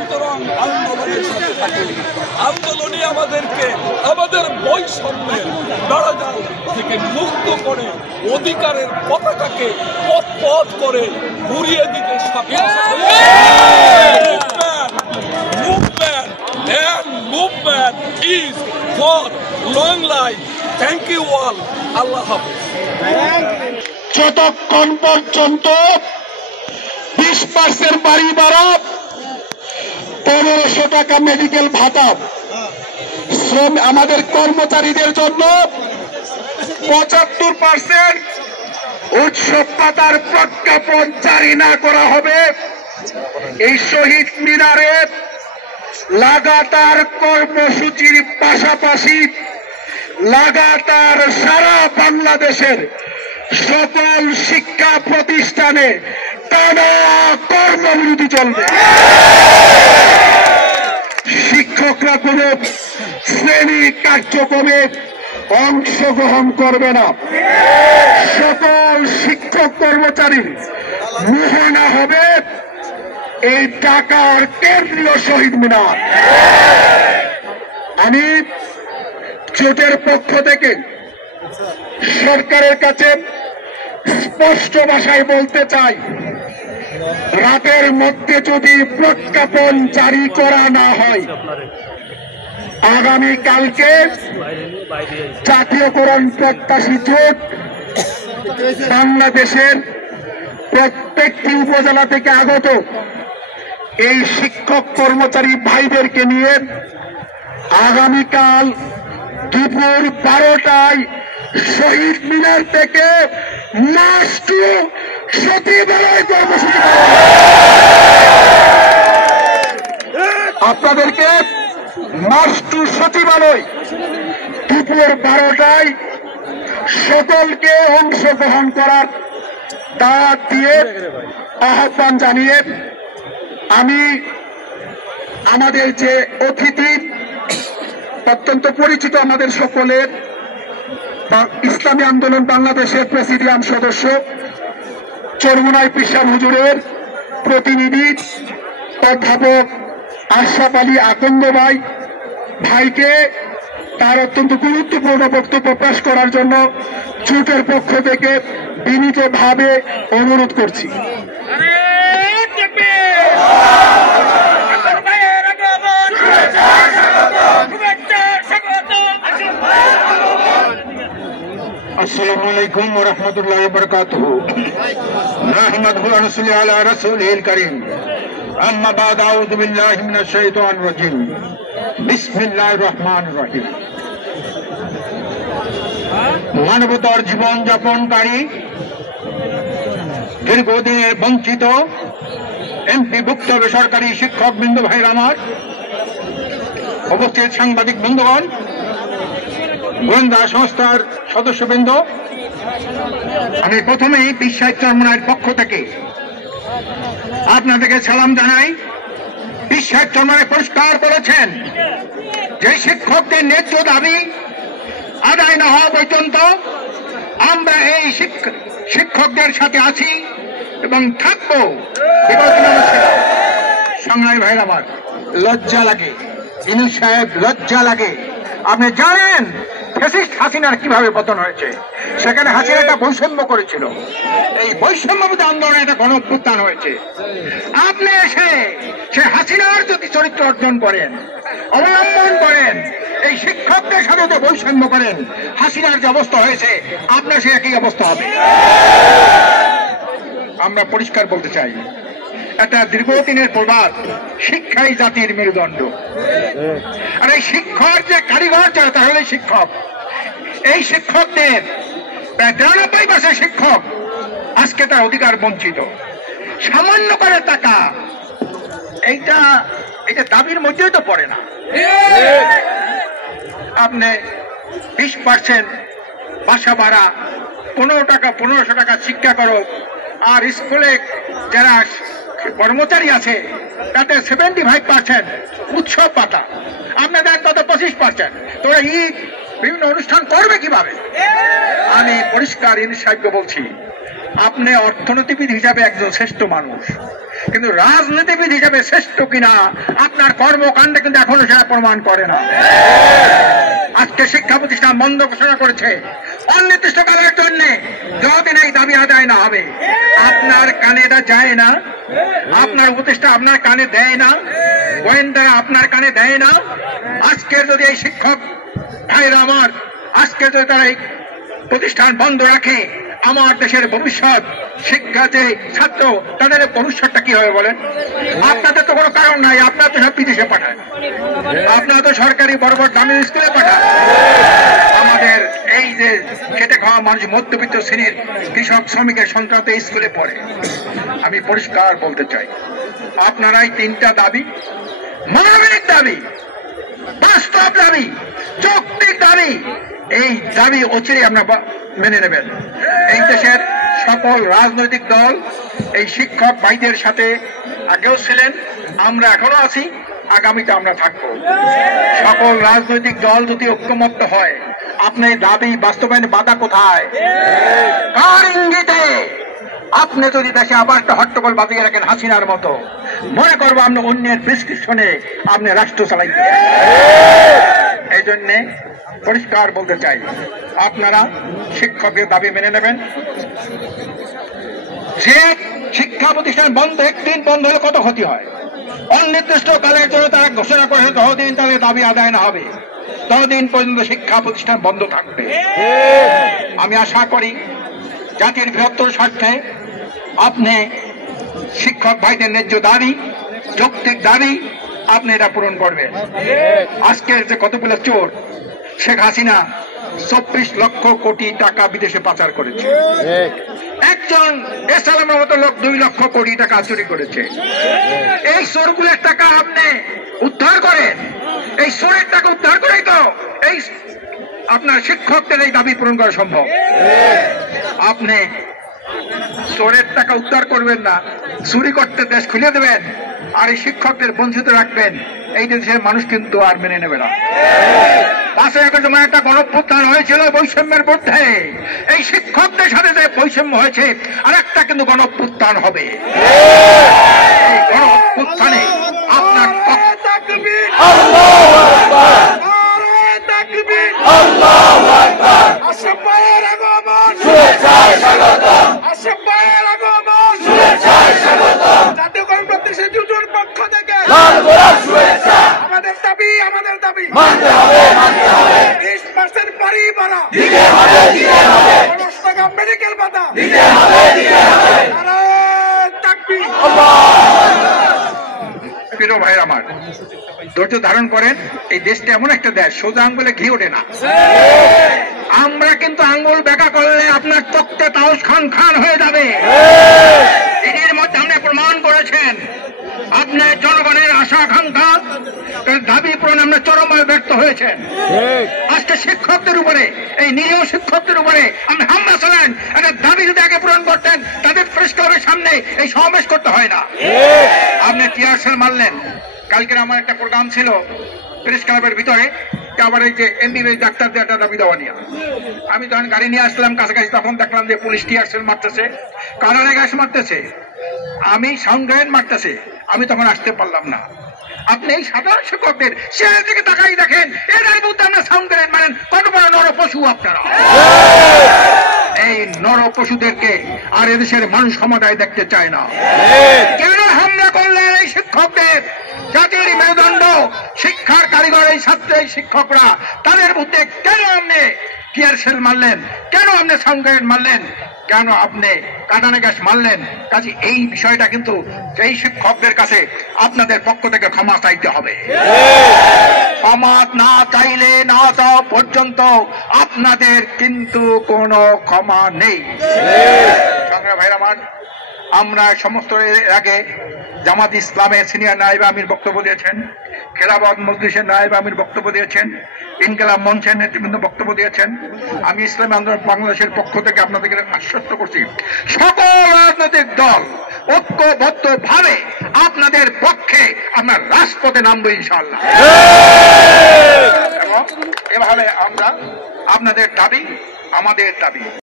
সুতরাং আন্দোলনের সাথে থাকুন। আন্দোলনই আমাদেরকে আমাদের বৈষম্যের দাঁড়াজাল থেকে মুক্ত করে অধিকারের পতাকাকে পথ পথ করে ঘুরিয়ে দিতে সক্ষম। Movement is for long life. Thank you all. Allah Hafiz. যতক্ষণ পর্যন্ত 20% বাড়ি বাড়া, 1500 টাকা মেডিকেল ভাতা, আমাদের কর্মচারীদের জন্য 75% উৎসব পাতার প্রজ্ঞাপন জারি না করা হবে, এই শহীদ মিনারে লাগাতার কর্মসূচির পাশাপাশি লাগাতার সারা বাংলাদেশের সকল শিক্ষা প্রতিষ্ঠানে টানা কর্মবিরতি চলবে। শিক্ষকরা কোনো শ্রেণী কার্যক্রমে অংশগ্রহণ করবে না। সকল শিক্ষক কর্মচারীর মোহনা হবে এই ঢাকার কেন্দ্রীয় শহীদ মিনার। আমি জোটের পক্ষ থেকে সরকারের কাছে স্পষ্ট ভাষায় বলতে চাই, রাতের মধ্যে যদি প্রজ্ঞাপন জারি করা না হয়, আগামীকালকে জাতীয়করণ প্রত্যাশী জোট বাংলাদেশের প্রত্যেকটি উপজেলা থেকে আগত এই শিক্ষক কর্মচারী ভাইদেরকে নিয়ে আগামীকাল দুপুর 12টায় শহীদ মিনার থেকে মার্চ টু সচিবালয় কর্মসূচি আপনাদেরকে মার্চ টু সচিবালয় দুপুর 12টায় সকলকে অংশগ্রহণ করার দাওয়াত দিয়ে আহ্বান জানিয়ে আমি আমাদের যে অতিথি অত্যন্ত পরিচিত আমাদের সকলের ইসলামী আন্দোলন বাংলাদেশের প্রেসিডিয়াম সদস্য চরমোনাই পিসার হুজুরের প্রতিনিধি অধ্যাপক আশরাফ আলী আকন্দ ভাইকে তার অত্যন্ত গুরুত্বপূর্ণ বক্তব্য পেশ করার জন্য জোটের পক্ষ থেকে বিনীতভাবে অনুরোধ করছি। अस्सलामु अलैकुम व रहमतुल्लाहि व बरकातुहू। नहमदुहु व नसल्ली अला रसूलिल करीम। अम्मा बाद आऊज़ु बिल्लाहि मिनश शैतानिर रजीम। बिस्मिल्लाहिर रहमानिर रहीम। মানবতার জীবন যাপনকারী দীর্ঘদিনের বঞ্চিত এমপিভুক্ত বেসরকারি শিক্ষক বৃন্দ ভাইরা আমার, উপস্থিত সাংবাদিক বন্ধুগণ, গোয়েন্দা সংস্থার সদস্যবৃন্দ, আমি প্রথমেই বিশ্ব সাহিত্য চরমোনাইয়ের পক্ষ থেকে আপনাদেরকে সালাম জানাই। বিশ্ব সাহিত্য চরমোনাই পরিষ্কার বলেছেন যে শিক্ষকদের ন্যায্য দাবি আদায় না হওয়া পর্যন্ত আমরা এই শিক্ষকদের সাথে আছি এবং থাকবো। সংগ্রামী ভাইরা আমার, লজ্জা লাগে, ইউনূস সাহেব, লজ্জা লাগে। আপনি জানেন ফ্যাসিস্ট হাসিনার কিভাবে পতন হয়েছে? সেখানে হাসিনা একটা বৈষম্য করেছিল, এই বৈষম্যবিরোধী আন্দোলনে একটা গণ অভ্যুত্থান হয়েছে। আপনি এসে সে হাসিনার যদি চরিত্র অর্জন করেন, অবলম্বন করেন, এই শিক্ষকদের সাথে যে বৈষম্য করেন, হাসিনার যে অবস্থা হয়েছে আপনার সে একই অবস্থা হবে। আমরা পরিষ্কার বলতে চাই, একটা দীর্ঘদিনের প্রবাদ, শিক্ষাই জাতির মেরুদণ্ড। আর এই শিক্ষার যে কারিগর যারা, তাহলে শিক্ষক, এই শিক্ষকদের প্রায় 93% শিক্ষক আজকে তার অধিকার বঞ্চিত। সামান্য করে টাকা, এইটা দাবির মধ্যেই তো পড়ে না। আপনি 20% বাসা ভাড়া, 1500 টাকা শিক্ষা করো, আর স্কুলে যারা কর্মচারী আছে তাতে 75% উৎসব পাতা, আপনাদের কত 25%। তোরা ঈদ বিভিন্ন অনুষ্ঠান করবে কিভাবে? আমি পরিষ্কার ইউনূস সাহেবকে বলছি, আপনি অর্থনীতিবিদ হিসাবে একজন শ্রেষ্ঠ মানুষ, কিন্তু রাজনীতিবিদ হিসেবে শ্রেষ্ঠ কিনা আপনার কর্মকাণ্ডে কিন্তু এখনো সেটা প্রমাণ করে না। আজকে শিক্ষা প্রতিষ্ঠান বন্ধ ঘোষণা করেছে অনির্দিষ্টকালের জন্য, যতদিন এই দাবি আদায় না হবে। আপনার কানে এটা যায় না, আপনার উপদেষ্টা আপনার কানে দেয় না, গোয়েন্দারা আপনার কানে দেয় না। আজকের যদি এই শিক্ষক ভাইরা আমার, আজকে যদি তারা এই প্রতিষ্ঠান বন্ধ রাখে, আমার দেশের ভবিষ্যৎ শিক্ষা যে ছাত্র তাদের ভবিষ্যৎটা কি হবে বলেন? আপনাদের তো কোনো কারণ নাই, আপনারা তো সব বিদেশে পাঠান, আপনারা তো সরকারি বড় বড় দামি স্কুলে পাঠান। আমাদের এই যে খেটে খাওয়া মানুষ, মধ্যবিত্ত শ্রেণীর কৃষক শ্রমিকের সন্তান তো স্কুলে পড়ে। আমি পরিষ্কার বলতে চাই, আপনারাই তিনটা দাবি, মানবিক দাবি, বাস্তব দাবি, যৌক্তিক দাবি, এই দাবি অচিরে আমরা মেনে নেবেন। এই দেশের সকল রাজনৈতিক দল এই শিক্ষক ভাইদের সাথে আগেও ছিলেন, আমরা এখনো আছি, আগামীতে আমরা থাকবো। সকল রাজনৈতিক দল যদি ঐক্যমত্য হয়, আপনার দাবি বাস্তবায়নে বাধা কোথায়? কার ইঙ্গিতে? আপনি যদি দেশে আবার একটা হট্টগোল বাজিয়ে রাখেন হাসিনার মতো, মনে করবো আপনি অন্যের প্রেসক্রিপশনে আপনি রাষ্ট্র চালাইতে। এই জন্যে পরিষ্কার বলতে চাই, আপনারা শিক্ষকের দাবি মেনে নেবেন। যে শিক্ষা প্রতিষ্ঠান বন্ধ, একদিন বন্ধ হলে কত ক্ষতি হয়? অনির্দিষ্ট কালের জন্য তারা ঘোষণা করেছে, যতদিন তাদের দাবি আদায় না হবে ততদিন পর্যন্ত শিক্ষা প্রতিষ্ঠান বন্ধ থাকবে। আমি আশা করি জাতির বৃহত্তর স্বার্থে আপনি শিক্ষক ভাইদের ন্যায্য দাবি, যৌক্তিক দাবি আপনি এটা পূরণ করবেন। আজকের যে কতগুলো চোর, শেখ হাসিনা 24 লক্ষ কোটি টাকা বিদেশে পাচার করেছে, একজন এসালামের মতো লোক 2 লক্ষ কোটি টাকা চুরি করেছে। এই চোরগুলোর টাকা আপনি উদ্ধার করেন, এই চোরের টাকা উদ্ধার করেই তো এই আপনার শিক্ষকদের এই দাবি পূরণ করা সম্ভব। আপনি চোরের টাকা উদ্ধার করবেন না, চুরি করতে দেশ খুলে দেবেন আর এই শিক্ষকদের বঞ্চিত রাখবেন, এই দেশের মানুষ কিন্তু আর মেনে নেবে না। 5 আগস্ট সময় একটা গণঅভ্যুত্থান হয়েছিল বৈষম্যের মধ্যে, এই শিক্ষকদের সাথে যে বৈষম্য হয়েছে আর একটা কিন্তু গণঅভ্যুত্থান হবে। এই গণঅভ্যুত্থানে আপনার আমাদের দাবি 20% বাড়ি বাড়া, টাকা মেডিকেল ভাতা, প্রিয় ভাইয়ের আমার, ধৈর্য ধারণ করেন। এই দেশটা এমন একটা দেশ, সোজা আঙ্গুলে ঘি ওঠে না। আমরা কিন্তু আঙ্গুল বেঁকা করলে আপনার তক্তে তাউস খান খান হয়ে যাবে। এর মধ্যে আপনি প্রমাণ করেছেন আপনি জনগণের আশা আকাঙ্ক্ষা দাবি পূরণে আমরা চরমভাবে ব্যর্থ হয়েছেন। আজকে শিক্ষকদের উপরে, এই নিরীহ শিক্ষকদের উপরে আপনি হামলা চালান। একটা দাবি যদি আগে পূরণ করতেন তাদের প্রেস ক্লাবের সামনে এই সমাবেশ করতে হয় না। আপনি টিয়ারশেল মারলেন। কালকে আমার একটা প্রোগ্রাম ছিল প্রেস ক্লাবের ভিতরে, আবার এই যে এমবিবিএস ডাক্তারদের একটা দাবি দেওয়া নিয়ে আমি যখন গাড়ি নিয়ে আসলাম কাছাকাছি, তখন দেখলাম যে পুলিশ টিয়ারশেল মারতেছে, কারারে গ্যাস মারতেছে, আমি সাউন্ড গ্রেনেড মারতেছে। আমি তখন আসতে পারলাম না। আপনি এই সাধারণ শিক্ষকদের চেহারা দিকে তাকাই দেখেন, এদের মধ্যে আমরা সাউন্ড গ্রেনেড মারেন, কত বড় নর পশু আপনারা। এই নর পশুদেরকে আর এদেশের মানুষ সমুদায় দেখতে চায় না। কেন হামলা করলেন এই শিক্ষকদের? জাতির মেরুদণ্ড, শিক্ষার কারিগর এই ছাত্র, এই শিক্ষকরা, তাদের মধ্যে কেন আপনি টিয়ারশেল মারলেন? কেন আপনি সাউন্ড গ্রেনেড মারলেন? কেন আপনি কাঁদানে গ্যাস মারলেন? কাজে এই বিষয়টা কিন্তু এই শিক্ষকদের কাছে আপনাদের পক্ষ থেকে ক্ষমা চাইতে হবে। ক্ষমা না চাইলে, না চাওয়া পর্যন্ত আপনাদের কিন্তু কোনো ক্ষমা নেই। সংগ্রামী ভাইরা আমার, আমরা সমস্ত আগে জামাত ইসলামের সিনিয়র নায়েব আমির বক্তব্য দিয়েছেন, খেলাফত মজলিসের নায়েব আমির বক্তব্য দিয়েছেন, ইনকিলাব মঞ্চের নেতৃবৃন্দ বক্তব্য দিয়েছেন। আমি ইসলামী আন্দোলন বাংলাদেশের পক্ষ থেকে আপনাদেরকে আশ্বস্ত করছি, সকল রাজনৈতিক দল ঐক্যবদ্ধ ভাবে আপনাদের পক্ষে আমরা রাজপথে নামবো ইনশাআল্লাহ। এবং এভাবে আমরা আপনাদের দাবি আমাদের দাবি